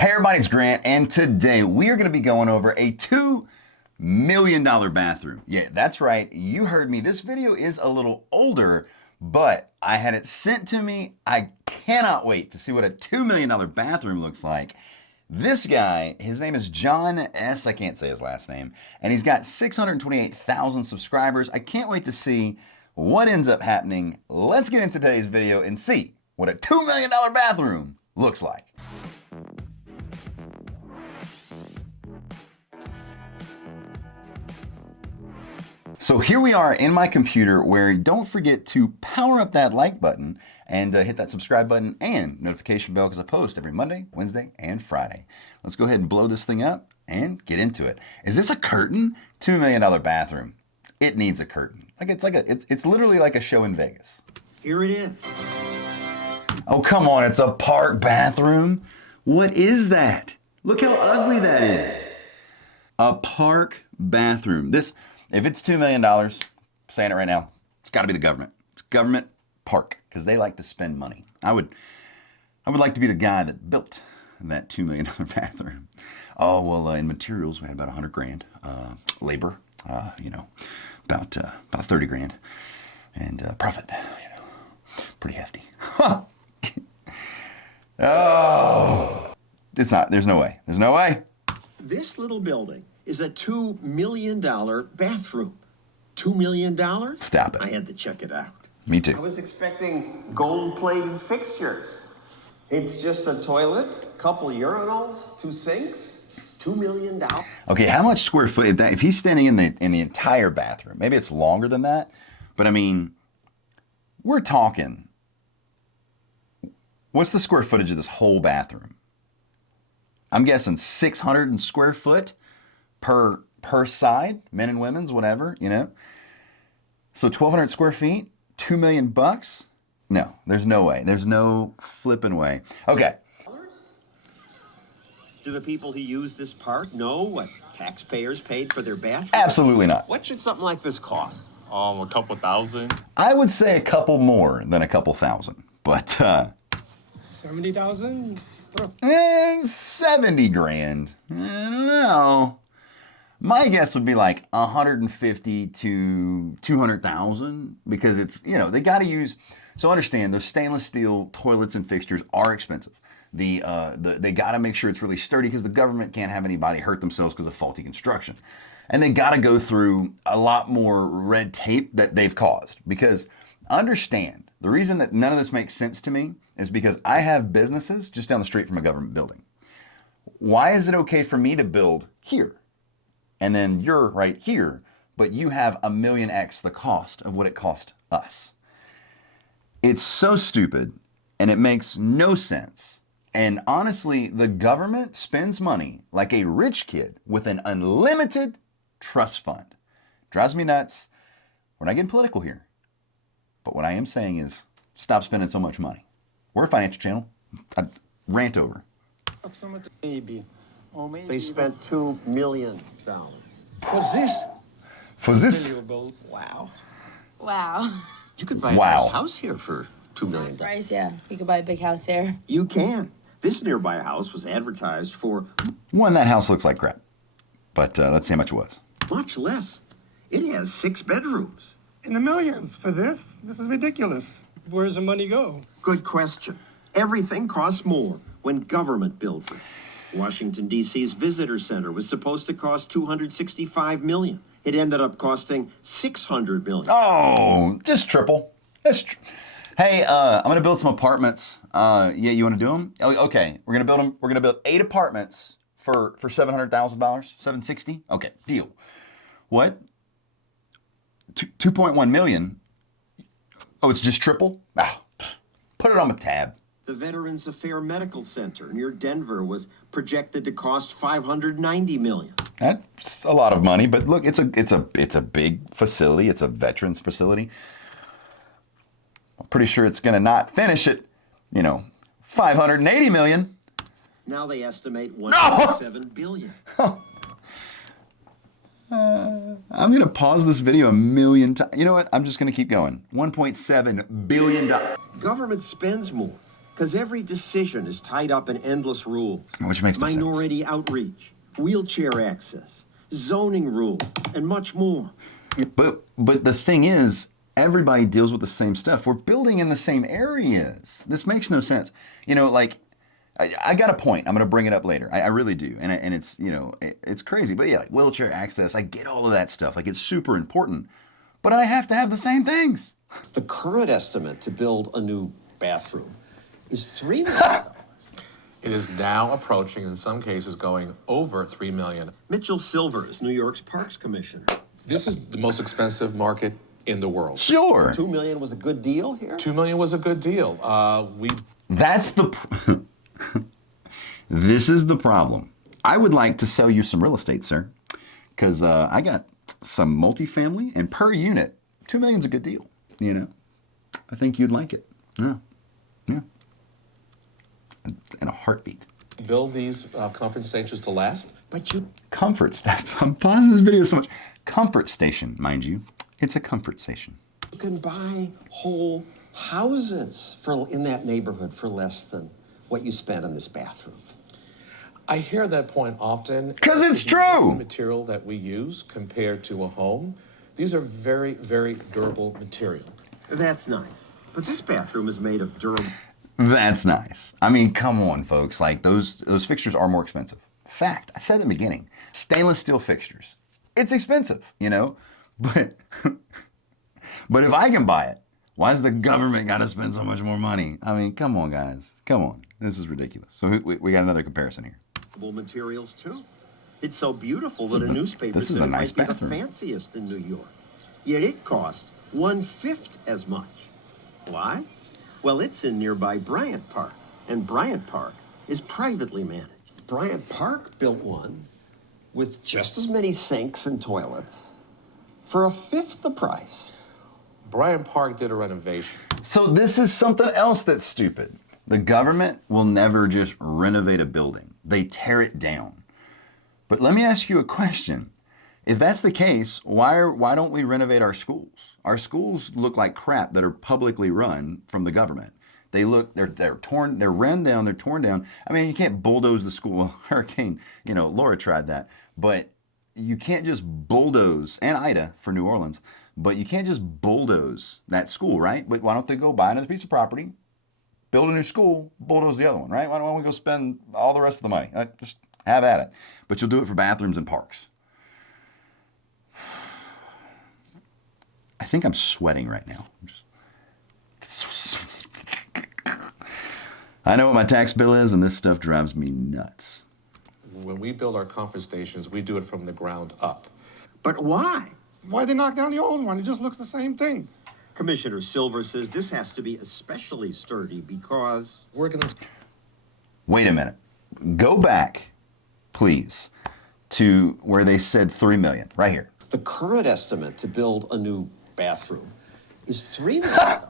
Hey everybody, it's Grant, and today we are going to be going over a $2 million bathroom. Yeah, that's right. You heard me. This video is a little older, but I had it sent to me. I cannot wait to see what a $2 million bathroom looks like. This guy, his name is John S. I can't say his last name, and he's got 628,000 subscribers. I can't wait to see what ends up happening. Let's get into today's video and see what a $2 million bathroom looks like. So here we are in my computer where don't forget to power up that like button and hit that subscribe button and notification bell because I post every Monday, Wednesday, and Friday. Let's go ahead and blow this thing up and get into it. Is this a curtain? $2 million bathroom. It needs a curtain. It's literally like a show in Vegas. Here it is. Oh, come on, it's a park bathroom? What is that? Look how ugly that is. A park bathroom. If it's $2 million, I'm saying it right now, it's got to be the government. It's government park because they like to spend money. I would like to be the guy that built that $2 million bathroom. Oh, well, in materials, we had about 100 grand. Labor, about 30 grand. And profit, pretty hefty. Oh, it's not. There's no way. There's no way. This little building is a $2 million bathroom. $2 million? Stop it. I had to check it out. Me too. I was expecting gold-plated fixtures. It's just a toilet, couple urinals, 2 sinks, $2 million. Okay, how much square foot? If he's standing in the entire bathroom, maybe it's longer than that, but I mean, we're talking. What's the square footage of this whole bathroom? I'm guessing 600 square foot per side, men and women's, whatever, So 1,200 square feet, $2 million? No, there's no way. There's no flipping way. Okay. Do the people who use this park know what taxpayers paid for their bathroom? Absolutely not. What should something like this cost? A couple thousand. I would say a couple more than a couple thousand, but 70,000? 70 grand. No. My guess would be like 150 to 200,000 because it's, they got to use. So understand, those stainless steel toilets and fixtures are expensive. They got to make sure it's really sturdy because the government can't have anybody hurt themselves because of faulty construction. And they got to go through a lot more red tape that they've caused. Because understand, the reason that none of this makes sense to me is because I have businesses just down the street from a government building. Why is it okay for me to build here? And then you're right here, but you have 1,000,000x the cost of what it cost us. It's so stupid, and it makes no sense. And honestly, the government spends money like a rich kid with an unlimited trust fund. Drives me nuts. We're not getting political here. But what I am saying is stop spending so much money. We're a financial channel. I rant over. Maybe. They spent $2 million. For this? Valuable. Wow. Wow. You could buy a Wow. nice house here for $2 million. Price, yeah. You could buy a big house here. You can. This nearby house was advertised for One, that house looks like crap. But let's see how much it was. much less. It has 6 bedrooms. In the millions for this? This is ridiculous. Where does the money go? Good question. Everything costs more when government builds it. Washington, D.C.'s visitor center was supposed to cost $265 million. It ended up costing $600 million. Oh, just triple. Hey, I'm gonna build some apartments. Yeah, you want to do them? Oh, okay, we're gonna build them. We're gonna build 8 apartments for $700,000. $760. Okay, deal. What? 2.1 million. Oh, it's just triple. Ah, put it on the tab. The Veterans Affairs Medical Center near Denver was projected to cost $590 million. That's a lot of money, but look, it's a big facility. It's a veterans facility. I'm pretty sure it's going to not finish at, $580 million. Now they estimate $1.7 billion. I'm going to pause this video a million times. You know what? I'm just going to keep going. $1.7 billion. Government spends more Because every decision is tied up in endless rules. Which makes no sense. Minority outreach, wheelchair access, zoning rules, and much more. But the thing is, everybody deals with the same stuff. We're building in the same areas. This makes no sense. You know, like, I got a point. I'm going to bring it up later. I really do. And it's, you know, it's crazy. But yeah, like wheelchair access, I get all of that stuff. Like, it's super important. But I have to have the same things. The current estimate to build a new bathroom is $3 million. It is now approaching, in some cases, going over $3 million. Mitchell Silver is New York's Parks Commissioner. This is the most expensive market in the world. Sure. $2 million was a good deal here? $2 million was a good deal. That's the... This is the problem. I would like to sell you some real estate, sir, because I got some multifamily, and per unit, $2 million's a good deal, you know? I think you'd like it. Yeah. Yeah. In a heartbeat. Build these conference stations to last. But you... Comfort stuff. I'm pausing this video so much. Comfort station, mind you. It's a comfort station. You can buy whole houses in that neighborhood for less than what you spent on this bathroom. I hear that point often. 'Cause it's If you look at true. the material that we use compared to a home, these are very, very durable material. That's nice. But this bathroom is made of durable. That's nice. I mean, come on, folks. Like, those fixtures are more expensive. Fact. I said in the beginning. Stainless steel fixtures. It's expensive, you know? But if I can buy it, why does the government got to spend so much more money? I mean, come on, guys. Come on. This is ridiculous. So we got another comparison here. Materials too. It's so beautiful that a newspaper This is said a it nice might be bathroom. the fanciest in New York. Yet it cost 1/5 as much. Why? Well, it's in nearby Bryant Park, and Bryant Park is privately managed. Bryant Park built one with just as many sinks and toilets for 1/5 the price. Bryant Park did a renovation. So this is something else that's stupid. The government will never just renovate a building. They tear it down. But let me ask you a question. If that's the case, why don't we renovate our schools? Our schools look like crap that are publicly run from the government. They're torn, they're run down, they're torn down. I mean, you can't bulldoze the school. Well, Hurricane, you know, Laura tried that. But you can't just bulldoze, and Ida for New Orleans, but you can't just bulldoze that school, right? But why don't they go buy another piece of property, build a new school, bulldoze the other one, right? Why don't we go spend all the rest of the money? Just have at it. But you'll do it for bathrooms and parks. I think I'm sweating right now. I know what my tax bill is, and this stuff drives me nuts. When we build our conference stations, we do it from the ground up. But why? Why they knock down the old one? It just looks the same thing. Commissioner Silver says this has to be especially sturdy because... We're going to... Wait a minute. Go back, please, to where they said $3 million, right here. The current estimate to build a new bathroom is $3 million.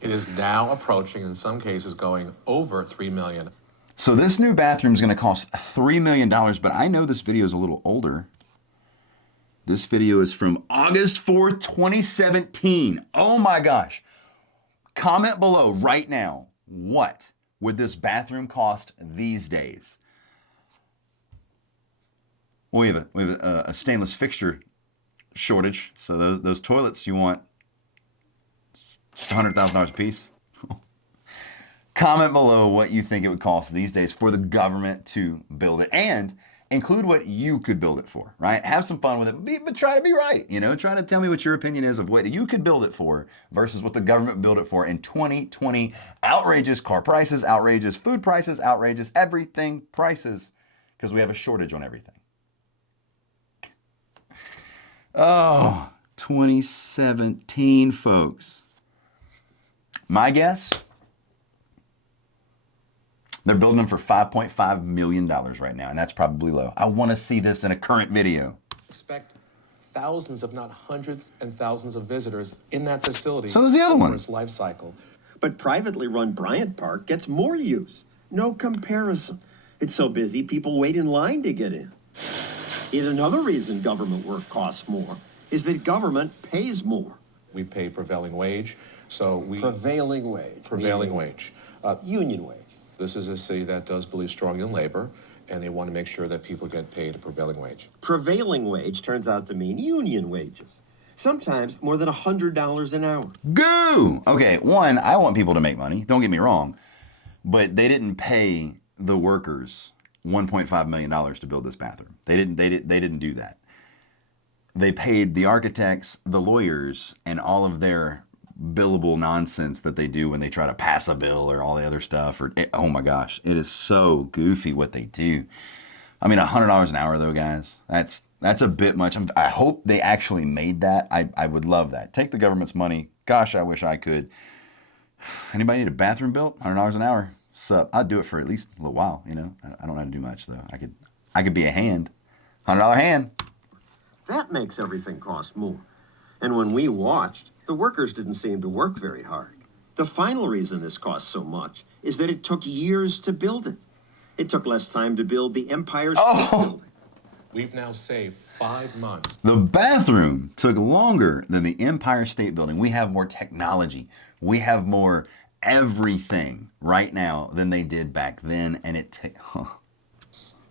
It is now approaching, in some cases, going over $3 million. So this new bathroom is going to cost $3 million, but I know this video is a little older. This video is from August 4th, 2017. Oh my gosh. Comment below right now, what would this bathroom cost these days? We have a stainless fixture shortage, so those toilets you want $100,000 a piece. Comment below what you think it would cost these days for the government to build it, and include what you could build it for, right? Have some fun with it, but try to be right, you know? Try to tell me what your opinion is of what you could build it for versus what the government built it for in 2020. Outrageous car prices, outrageous food prices, outrageous everything prices, because we have a shortage on everything. Oh, 2017, folks. My guess, they're building them for $5.5 million right now, and that's probably low. I want to see this in a current video. Expect thousands, if not hundreds and thousands of visitors in that facility. So does the other over one. its life cycle. But privately run Bryant Park gets more use. No comparison. It's so busy, people wait in line to get in. Yet another reason government work costs more is that government pays more. We pay prevailing wage, so we... Prevailing wage. Prevailing Meaning wage. Union wage. This is a city that does believe strongly in labor, and they want to make sure that people get paid a prevailing wage. Prevailing wage turns out to mean union wages, sometimes more than $100 an hour. Goo! Okay, one, I want people to make money. Don't get me wrong. But they didn't pay the workers $1.5 million to build this bathroom. They didn't do that. They paid the architects, the lawyers, and all of their billable nonsense that they do when they try to pass a bill or all the other stuff. Oh my gosh, it is so goofy what they do. I mean, $100 an hour though, guys, that's a bit much. I hope they actually made that. I would love that. Take the government's money. Gosh, I wish I could. Anybody need a bathroom built? $100 an hour. Sup? I'd do it for at least a little while. You know, I don't know how to do much though. I could be a hand. $100 hand. That makes everything cost more. And when we watched, the workers didn't seem to work very hard. The final reason this costs so much is that it took years to build it. It took less time to build the Empire State Building. We've now saved 5 months. The bathroom took longer than the Empire State Building. We have more technology. We have more everything right now than they did back then. And it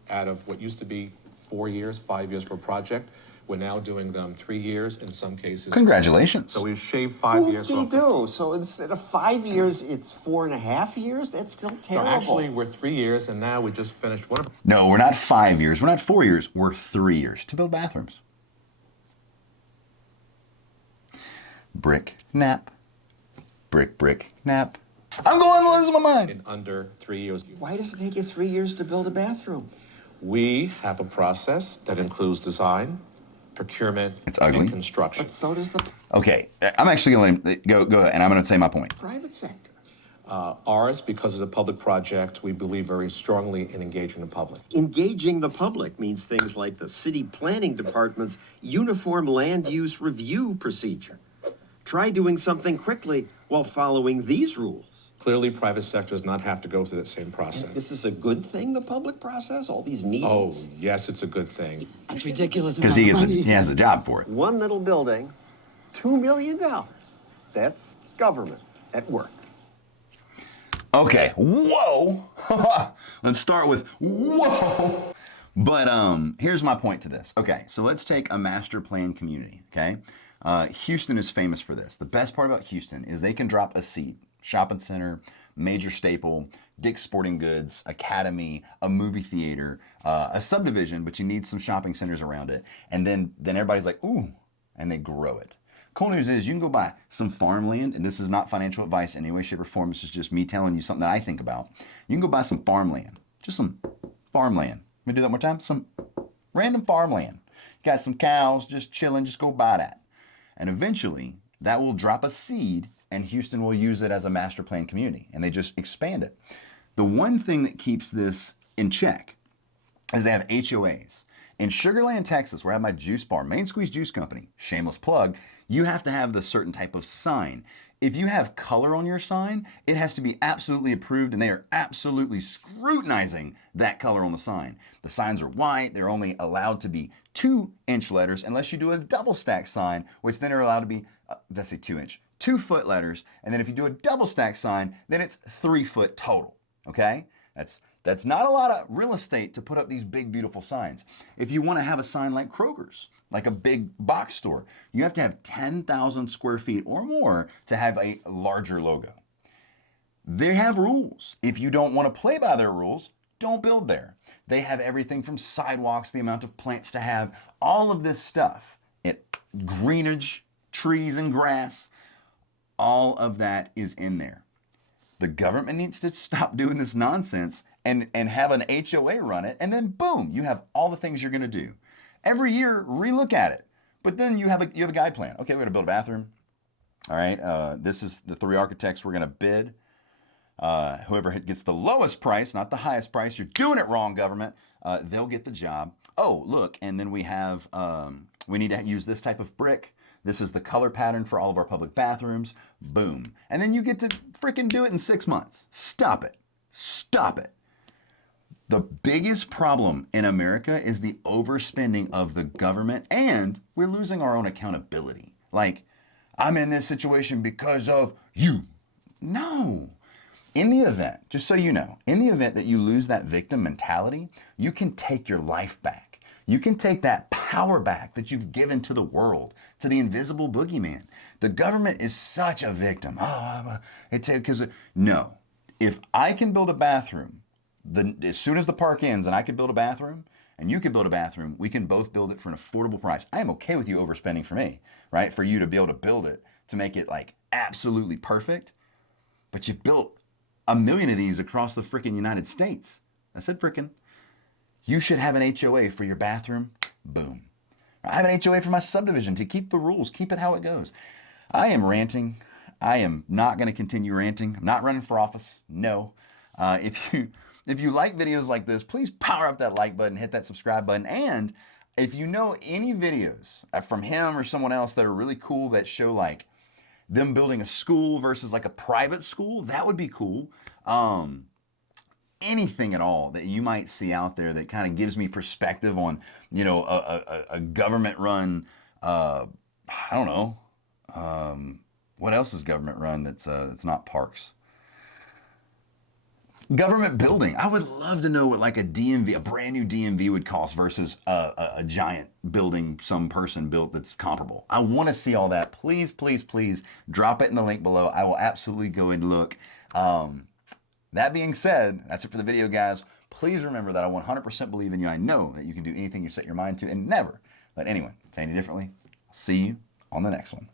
Out of what used to be 4 years, 5 years for a project, we're now doing them 3 years in some cases. Congratulations. So we've shaved 5 years off. Whoop-de-doo. So instead of 5 years, it's 4.5 years? That's still No, terrible. actually, we're 3 years, and now we just finished one of. No, we're not 5 years. We're not 4 years. We're 3 years to build bathrooms. Brick, nap. Brick, nap. I'm going to lose my mind. In under 3 years. Why does it take you 3 years to build a bathroom? We have a process that includes design, procurement, It's ugly. and construction. But so does the Okay, I'm actually going to let him go ahead, and I'm going to say my point. private sector. Ours, because it's a public project, we believe very strongly in engaging the public. Engaging the public means things like the city planning department's uniform land use review procedure. Try doing something quickly while following these rules. Clearly, private sector does not have to go through that same process. This is a good thing, the public process? All these meetings? Oh, yes, it's a good thing. That's ridiculous. Because he has a job for it. One little building, $2 million. That's government at work. Okay, whoa. Let's start with whoa. But here's my point to this. Okay, so let's take a master plan community, okay? Houston is famous for this. The best part about Houston is they can drop a seed. Shopping center, major staple, Dick's Sporting Goods, Academy, a movie theater, a subdivision, but you need some shopping centers around it. And then everybody's like, ooh, and they grow it. Cool news is you can go buy some farmland, and this is not financial advice in any way, shape, or form. This is just me telling you something that I think about. You can go buy some farmland, just some farmland. Let me do that one more time. Some random farmland. You got some cows just chilling, just go buy that. And eventually, that will drop a seed, and Houston will use it as a master plan community, and they just expand it. The one thing that keeps this in check is they have HOAs. In Sugar Land, Texas, where I have my juice bar, Main Squeeze Juice Company, shameless plug, you have to have the certain type of sign. If you have color on your sign, it has to be absolutely approved, and they are absolutely scrutinizing that color on the sign. The signs are white. They're only allowed to be 2-inch letters unless you do a double stack sign, which then are allowed to be, did I say 2-inch? 2-foot letters, and then if you do a double stack sign, then it's 3 foot total, okay? That's not a lot of real estate to put up these big, beautiful signs. If you want to have a sign like Kroger's, like a big box store, you have to have 10,000 square feet or more to have a larger logo. They have rules. If you don't want to play by their rules, don't build there. They have everything from sidewalks, the amount of plants to have, all of this stuff. Greenage, trees and grass, all of that is in there. The government needs to stop doing this nonsense and have an HOA run it, and then boom, you have all the things you're going to do. Every year, relook at it. But then you have a guide plan. Okay, we're going to build a bathroom. All right, this is the 3 architects we're going to bid. Whoever gets the lowest price, not the highest price, you're doing it wrong, government, they'll get the job. Oh, look, and then we have, we need to use this type of brick. This is the color pattern for all of our public bathrooms. Boom. And then you get to freaking do it in 6 months. Stop it. Stop it. The biggest problem in America is the overspending of the government, and we're losing our own accountability. Like, I'm in this situation because of you. No. In the event, just so you know, in the event that you lose that victim mentality, you can take your life back. You can take that power back that you've given to the world, to the invisible boogeyman. The government is such a victim. No. If I can build a bathroom, as soon as the park ends and I can build a bathroom, and you can build a bathroom, we can both build it for an affordable price. I am okay with you overspending for me, right? For you to be able to build it, to make it like absolutely perfect. But you've built 1 million of these across the freaking United States. I said frickin'. You should have an HOA for your bathroom. Boom. I have an HOA for my subdivision to keep the rules, keep it how it goes. I am ranting. I am not going to continue ranting. I'm not running for office. No. If you like videos like this, please power up that like button, hit that subscribe button. And if you know any videos from him or someone else that are really cool that show like them building a school versus like a private school, that would be cool. Anything at all that you might see out there that kind of gives me perspective on, you know, a government run, I don't know. What else is government run that's not parks? Government building. I would love to know what like a DMV, a brand new DMV would cost versus a giant building some person built that's comparable. I want to see all that. Please, please, please drop it in the link below. I will absolutely go and look. That being said, that's it for the video, guys. Please remember that I 100% believe in you. I know that you can do anything you set your mind to and never let anyone tell you differently. See you on the next one.